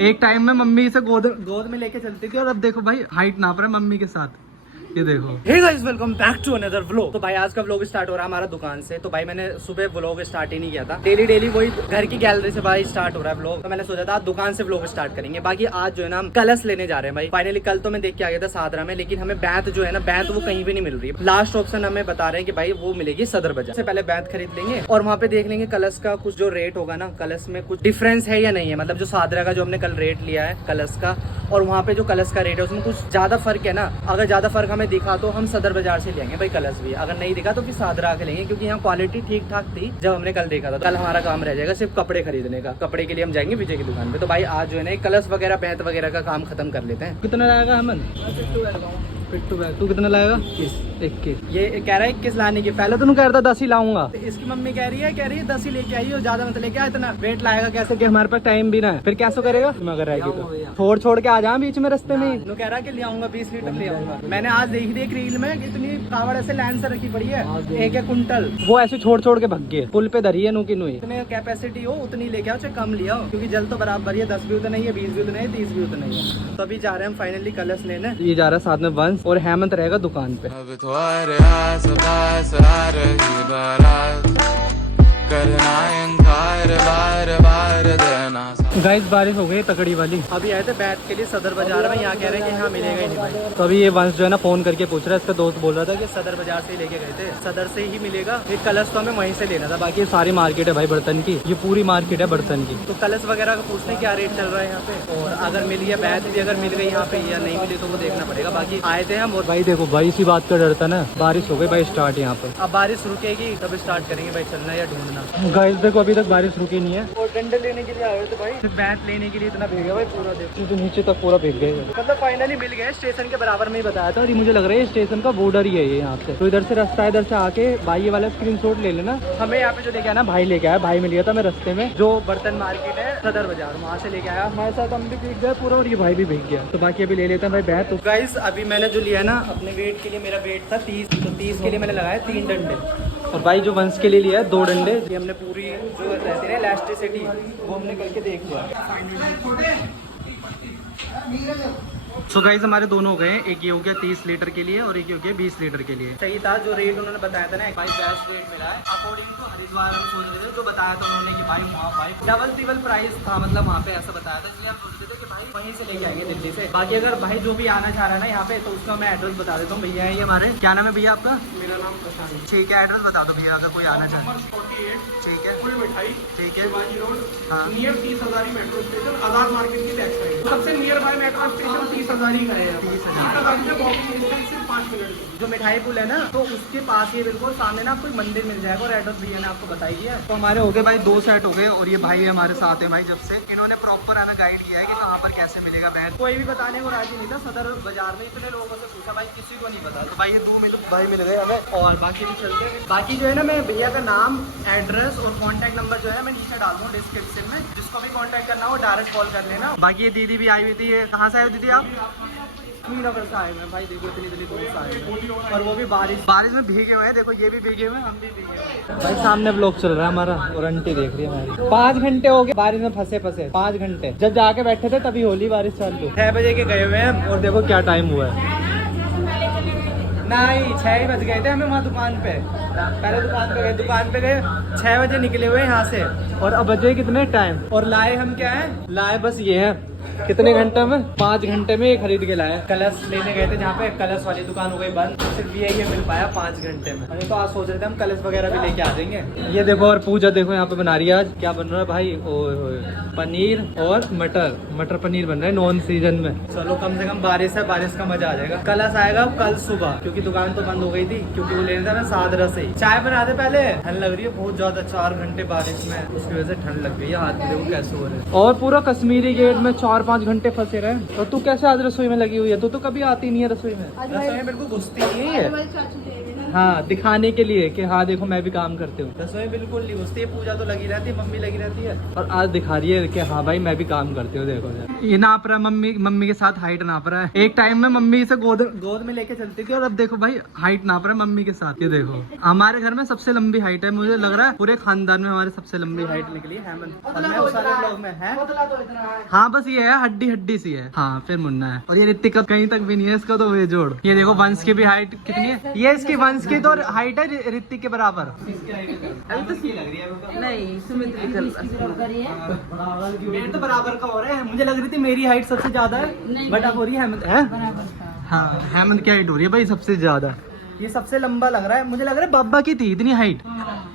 एक टाइम में मम्मी से गोद में लेके चलती थी और अब देखो भाई हाइट नाप रहा है मम्मी के साथ। ये देखो। Hey guys welcome back to another vlog. तो भाई आज का व्लॉग स्टार्ट हो रहा है हमारा दुकान से। तो भाई मैंने सुबह व्लॉग स्टार्ट ही नहीं किया था। डेली वही घर की गैलरी से भाई स्टार्ट हो रहा है व्लॉग। तो मैंने सोचा था आज दुकान से व्लॉग स्टार्ट करेंगे। बाकी आज जो है ना हम कलश लेने जा रहे हैं भाई। फाइनली कल तो मैं देख के आ गया था सादरा में, लेकिन हमें बैत जो है ना बैत वो कहीं भी नहीं मिल रही है। लास्ट ऑप्शन हमें बता रहे हैं कि भाई वो मिलेगी सदर बाजार से। पहले बैत खरीद लेंगे और वहाँ पे देख लेंगे कलश का कुछ जो रेट होगा ना, कलश में कुछ डिफरेंस है या नहीं है। मतलब जो सादरा का जो हमने कल रेट लिया है कलश का और वहाँ पे जो कलश का रेट है उसमें कुछ ज्यादा फर्क है ना। अगर ज्यादा फर्क हमें दिखा तो हम सदर बाजार से लेंगे भाई कलश भी। अगर नहीं दिखा तो फिर सादरा के लेंगे, क्योंकि यहाँ क्वालिटी ठीक ठाक थी जब हमने कल देखा था। कल हमारा काम रह जाएगा सिर्फ कपड़े खरीदने का। कपड़े के लिए हम जाएंगे विजय की दुकान पे। तो भाई आज जो है ना कलश वगैरह बैत वगैरह का काम खत्म कर लेते हैं। कितना लाएगा हमन? पिट्टू बैग। तू कितना लाएगा? 21। ये कह रहा है 21 लाने की। पहले तो कह रहा था 10 ही लाऊंगा। तो इसकी मम्मी कह रही है 10 ही लेके आई और ज्यादा मत लेके आ, इतना वेट लाएगा कैसे कि हमारे पास टाइम भी ना है। फिर कैसे करेगा? मैं अगर रहेगी तो छोड़ के आ जाऊँ बीच में रास्ते में। कह रहा है कि ले आऊंगा 20 लीटर ले आऊंगा। मैंने आज देखी थी एक रील में इतनी कावड़ ऐसे लाइन से रखी पड़ी है, एक कुंटल वो ऐसे छोड़ के भग गए। पुल पे धरी है नुकी नुई। इतने कैपेसिटी हो उतनी लेके आओ, चाहे कम लिया हो, क्योंकि जल तो बराबर ही है। 10 भी उतना नहीं है, 20 भी उतना है, 30 भी उतना नहीं है। तो अभी जा रहे हैं हम फाइनली कलश लेने। ये जा रहा है साथ में वंश और हेमंत रहेगा दुकान पे। अब तो गाइस बारिश हो गई तकड़ी वाली। अभी आए थे बैठ के लिए सदर बाजार में। यहाँ कह रहे हैं कि यहाँ मिलेगा ही नहीं भाई। तो अभी ये वंश जो है ना फोन करके पूछ रहा है। इसका दोस्त बोल रहा था कि सदर बाजार से ही लेके गए थे, सदर से ही मिलेगा। एक कलश तो हमें वहीं से लेना था। बाकी सारी मार्केट है भाई बर्तन की, ये पूरी मार्केट है बर्तन की। तो कलश वगैरह का पूछने क्या रेट चल रहा है यहाँ पे, और अगर मिल गया बैत भी अगर मिल गई यहाँ पे या नहीं मिली तो वो देखना पड़ेगा। बाकी आए थे हम। और भाई देखो भाई इसी बात का डर था ना, बारिश हो गई भाई स्टार्ट यहाँ पे। अब बारिश रुकेगी तब स्टार्ट करेंगे भाई चलना या ढूंढना। गाइस देखो अभी तक बारिश रुकी नहीं है और डंडे लेने के लिए आए थे भाई। बैत लेने के लिए इतना भीगा भाई पूरा देखो, तो नीचे तक पूरा भीग गए। मतलब फाइनली मिल गए। स्टेशन के बराबर में ही बताया था और ये मुझे लग रहा है स्टेशन का बॉर्डर ही है ये यहाँ से। तो इधर से रास्ता है, इधर से आके भाई ये वाला स्क्रीनशॉट ले लेना। हमें यहाँ पे जो लेके आया ना भाई लेके आया, भाई मिल गया था मैं रास्ते में। जो बर्तन मार्केट है सदर बाजार वहाँ से लेके आया हमारे साथ। हम भी भीग गए पूरा और ये भाई भी भीग गया। तो बाकी अभी ले लेते हैं भाई बैत। तो गाइस अभी मैंने जो लिया ना अपने वेट के लिए, मेरा वेट था 30, तो 30 के लिए मैंने लगाया 3 डंडे। और भाई जो वंश के लिए लिया है 2 डंडे। ये हमने पूरी जो रहती है इलास्टिसिटी वो हमने करके देख लिया। सो गाइस हमारे दोनों हो गए। एक ये हो गया 30 लीटर के लिए और एक ये हो गया 20 लीटर के लिए। सही था जो रेट उन्होंने बताया था ना, भाई बेस्ट रेट मिला है अकॉर्डिंग टू हरिद्वार। हम सोच रहे थे जो बताया था उन्होंने कि भाई वहाँ भाई डबल प्राइस था, मतलब वहाँ पे ऐसा बताया था। इसलिए हम सोच रहे थे कि भाई वहीं से लेके आएंगे दिल्ली से। बाकी अगर भाई जो भी आना चाह रहा है ना यहाँ पे तो उसका मैं एड्रेस बता देता हूँ। भैया है ये हमारे। क्या नाम है भैया आपका? मेरा नाम प्रशांत। ठीक है एड्रेस बता दो भैया अगर कोई आना चाहे। 48 ठीक है, फुल मिठाई, ठीक है, शिवाजी रोड, हाँ, नियर 30 हजारी मेट्रो स्टेशन, आजाद मार्केट की बैक साइड। सबसे near by metro station 30 Hazari का है। 30 जो मिठाई पुल है ना तो उसके पास ही बिल्कुल सामने ना आपको मंदिर मिल जाएगा और एड्रेस भैया ने आपको बताई है। तो हमारे हो गए भाई 2 सेट हो गए और ये भाई हमारे साथ है भाई जब से। इन्होंने प्रॉपर आना गाइड किया है कि कहाँ पर कैसे मिलेगा बैग। कोई भी बताने को राजी नहीं था सदर बाजार में। इतने लोगों से पूछा भाई किसी को नहीं पता। तो भाई ये 2 भाई मिल गए हमें और बाकी भी चलते हैं। बाकी जो है ना मैं भैया का नाम, एड्रेस और कॉन्टैक्ट नंबर जो है मैं नीचे डाल दूँ डिस्क्रिप्शन में। जिसको भी कॉन्टैक्ट करना हो डायरेक्ट कॉल कर लेना। बाकी ये दीदी भी आई हुई थी। कहाँ से आई दीदी आप? नगर से आए हैं भाई। देखो इतनी दूर से आए हैं और वो भी बारिश में भीगे हुए हैं। देखो ये भी भीगे हुए हैं, हम भी भीगे हुए हैं। भाई सामने ब्लॉग चल रहा है हमारा और आंटी देख रही है हमारी। 5 घंटे हो गए बारिश में फंसे 5 घंटे। जब जाके बैठे थे तभी होली बारिश चालू। 6 बजे के गए हुए हैं और देखो क्या टाइम हुआ है। नहीं 6 ही बज गए थे हमें वहाँ दुकान पे। पहले दुकान पे गए 6 बजे निकले हुए यहाँ से और अब बजे कितने टाइम। और लाए हम क्या है, लाए बस ये है। कितने घंटे में? 5 घंटे में ये खरीद के लाए। कलश लेने गए थे जहाँ पे कलश वाली दुकान हो गई बंद, सिर्फ ये मिल पाया 5 घंटे में। अरे तो आज सोच रहे थे हम कलश वगैरह भी लेके आ जाएंगे। ये देखो और पूजा देखो यहाँ पे बना रही है। आज क्या बन रहा है भाई? ओए पनीर और मटर पनीर बन रहा है नॉन सीजन में। चलो कम से कम बारिश है, बारिश का मजा आ जाएगा। कलश आएगा कल सुबह क्योंकि दुकान तो बंद हो गई थी, क्योंकि वो लेने था ना सादरा से ही। चाय बनाते पहले ठंड लग रही है बहुत ज्यादा। 4 घंटे बारिश में उसकी वजह से ठंड लग गई है। हाथ में देखो कैसे हो रहे हैं। और पूरा कश्मीरी गेट में 4-5 घंटे फंसे रहे। और तू कैसे आज रसोई में लगी हुई है? तू तो कभी आती नहीं है रसोई में। रसोई में बिल्कुल घुसती नहीं है। हाँ दिखाने के लिए कि हाँ देखो मैं भी काम करती हूँ। रसोई बिल्कुल नहीं घुसती, पूजा तो लगी रहती है, मम्मी लगी रहती है, और आज दिखा रही है कि हाँ भाई मैं भी काम करती हूँ। देखो ये नाप रहा है, मम्मी के साथ हाइट नाप रहा है। एक टाइम में मम्मी से गोद में लेके चलती थी, और अब देखो भाई हाइट नाप रहा है मम्मी के साथ। ये देखो हमारे घर में सबसे लंबी हाइट है, मुझे लग रहा है पूरे खानदान में हमारे सबसे लंबी हाइट निकली है हेमंत। और मैं उस सारे ब्लॉग में है। हाँ बस ये है, हड्डी हड्डी सी है। हाँ फिर मुन्ना है, और ये ऋतिक का कहीं तक भी नहीं है, इसका तो वे जोड़। ये देखो वंश की भी हाइट कितनी है, ये इसकी वंश की तो हाइट है ऋतिक के बराबर। नहीं सुमित मेरे तो बराबर का हो रहा है, मुझे लग रही थी मेरी हाइट सबसे ज्यादा है, बट अब हो रही है हेमंत है। हाँ हेमंत की हाइट हो रही है भाई सबसे ज्यादा। ये सबसे लंबा लग रहा है, मुझे लग रहा है बाबा की थी इतनी हाइट,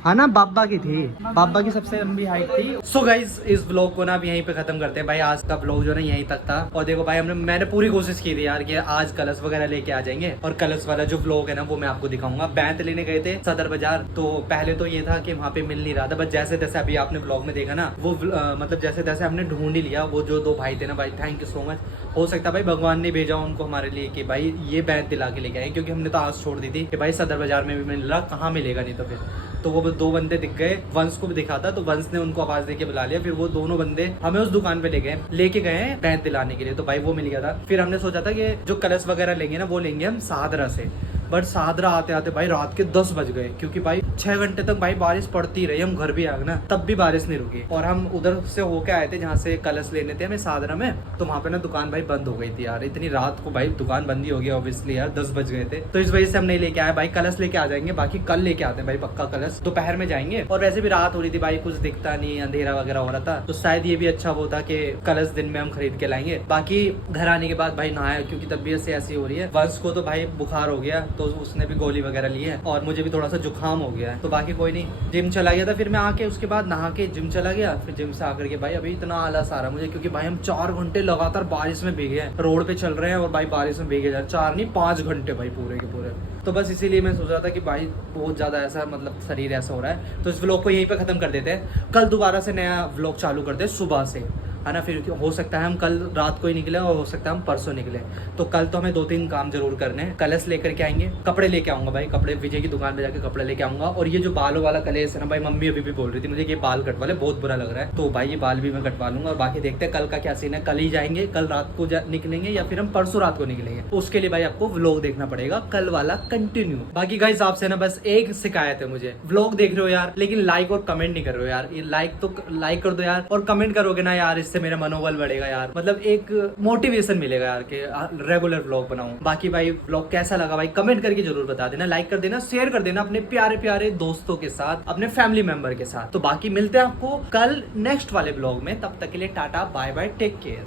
है ना, बाबा की थी, बाबा की सबसे लंबी हाइट थी। सो गाइज इस ब्लॉग को ना अब यहीं पे खत्म करते हैं भाई। आज का ब्लॉग जो ना यहीं तक था, और देखो भाई मैंने पूरी कोशिश की थी यार कि आज कलश वगैरह लेके आ जाएंगे, और कलश वाला जो ब्लॉग है ना वो मैं आपको दिखाऊंगा। बैंत लेने गए थे सदर बाजार, तो पहले तो ये था कि वहाँ पे मिल नहीं रहा था, बट जैसे जैसे अभी आपने ब्लॉग में देखा ना वो मतलब जैसे जैसे हमने ढूंढ ही लिया। वो जो दो भाई थे ना भाई, थैंक यू सो मच। हो सकता है भाई भगवान ने भेजा उनको हमारे लिए कि भाई ये बैंत दिला के लेके आए, क्योंकि हमने तो आज छोड़ दी थी कि भाई सदर बाजार में भी मिल रहा, कहाँ मिलेगा, नहीं तो फिर तो वो दो बंदे दिख गए, वंश को भी दिखा था, तो वंश ने उनको आवाज देके बुला लिया। फिर वो दोनों बंदे हमें उस दुकान पे लेके गए हैं बैंत दिलाने के लिए, तो भाई वो मिल गया था। फिर हमने सोचा था कि जो कलश वगैरह लेंगे ना वो लेंगे हम सादरा से, बट सादरा आते आते भाई रात के 10 बज गए, क्योंकि भाई 6 घंटे तक भाई बारिश पड़ती रही। हम घर भी आ गए ना, तब भी बारिश नहीं रुकी, और हम उधर से होके आए थे जहाँ से कलश लेने थे हमें सादरा में, तो वहाँ पे ना दुकान भाई बंद हो गई थी यार। इतनी रात को भाई दुकान बंद ही हो गई ऑब्वियसली यार, 10 बज गए थे, तो इस वजह से हम नहीं लेके आए भाई। कलश लेके आ जाएंगे, बाकी कल लेके आते हैं भाई पक्का कलश, दोपहर में जाएंगे। और वैसे भी रात हो रही थी भाई, कुछ दिखता नहीं, अंधेरा वगैरह हो रहा था, तो शायद ये भी अच्छा वो था कि कलश दिन में हम खरीद के लाएंगे। बाकी घर आने के बाद भाई नहाया, क्योंकि तबीयत से ऐसी हो रही है। वंश को तो भाई बुखार हो गया, तो उसने भी गोली वगैरह ली है, और मुझे भी थोड़ा सा जुकाम हो गया है, तो बाकी कोई नहीं। जिम चला गया था, फिर मैं आके उसके बाद नहा के जिम चला गया। फिर जिम से आकर के भाई अभी इतना आलस आ रहा मुझे, क्योंकि भाई हम 4 घंटे लगातार बारिश में भीगे हैं, रोड पे चल रहे हैं और भाई बारिश में भीगे जा रहे, 4 नहीं 5 घंटे भाई पूरे के पूरे। तो बस इसीलिए मैं सोच रहा था कि भाई बहुत ज्यादा ऐसा मतलब शरीर ऐसा हो रहा है, तो इस व्लॉग को यहीं पे खत्म कर देते हैं। कल दोबारा से नया व्लॉग चालू करते हैं सुबह से, है ना। फिर हो सकता है हम कल रात को ही निकले, और हो सकता है हम परसों निकले। तो कल तो हमें 2-3 काम जरूर करने हैं। कलश लेकर के आएंगे, कपड़े लेके आऊंगा भाई, कपड़े विजय की दुकान पे जाके कपड़े लेके आऊंगा। और ये जो बालों वाला कलेश है ना भाई, मम्मी अभी भी बोल रही थी मुझे कि बाल कटवा ले, बहुत बुरा लग रहा है, तो भाई ये बाल भी मैं कटवा लूंगा। और बाकी देखते हैं कल का क्या सीन है, कल ही जाएंगे, कल रात को निकलेंगे या फिर हम परसों रात को निकलेंगे। उसके लिए भाई आपको व्लॉग देखना पड़ेगा कल वाला कंटिन्यू। बाकी गाइस आपसे ना बस एक शिकायत है मुझे, व्लॉग देख रहे हो यार लेकिन लाइक और कमेंट नहीं कर रहे हो यार। ये लाइक कर दो यार, और कमेंट करोगे ना यार, इससे मेरा मनोबल बढ़ेगा यार, मतलब एक मोटिवेशन मिलेगा यार कि रेगुलर व्लॉग बनाऊं। बाकी भाई व्लॉग कैसा लगा भाई कमेंट करके जरूर बता देना, लाइक कर देना, शेयर कर देना अपने प्यारे प्यारे दोस्तों के साथ, अपने फैमिली मेंबर के साथ। तो बाकी मिलते हैं आपको कल नेक्स्ट वाले व्लॉग में, तब तक के लिए tata bye bye, take care.